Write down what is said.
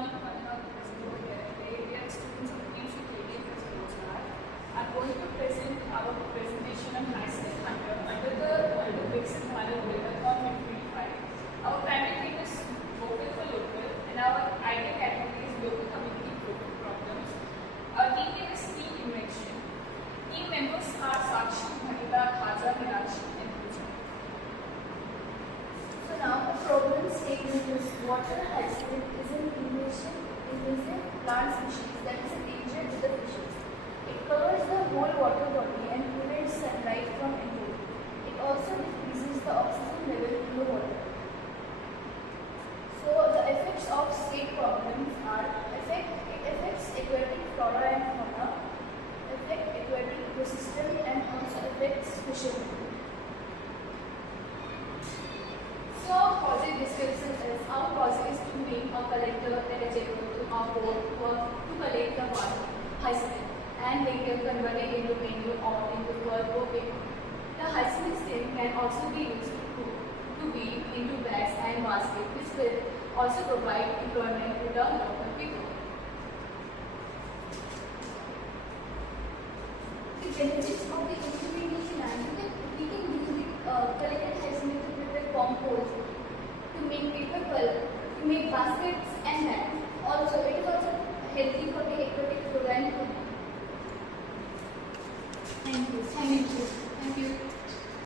morning, present over here. Today we are students of the Innovators course lab. I'm going to present our presentation on hyainth hunter under the Viksit Buildathon 2025. Our primary theme is vocal for local, and our ideal category is local community problems. Our team name is Team Invention. Team members are Sakshi, Bharat, Haza, Meenakshi, and Pooja. So now the problem statement is water hyacinth is an invasive plant species that is a danger to the fishes. It covers the whole water body and prevents sunlight from entering. It also decreases the oxygen level in the water. So the effects of state problems are it affects aquatic flora and fauna, affect aquatic ecosystem, and also affects fishermen. So project description is our project is to make a collector eligible to our board to collect the water hyacinth and later convert it into menu or into purple paper. The hyacinth stem can also be used to weave into bags and baskets, which will also provide employment to the local people. The benefits of the implementation are we can use the collected hyacinth to prepare compost, to make paper pulp,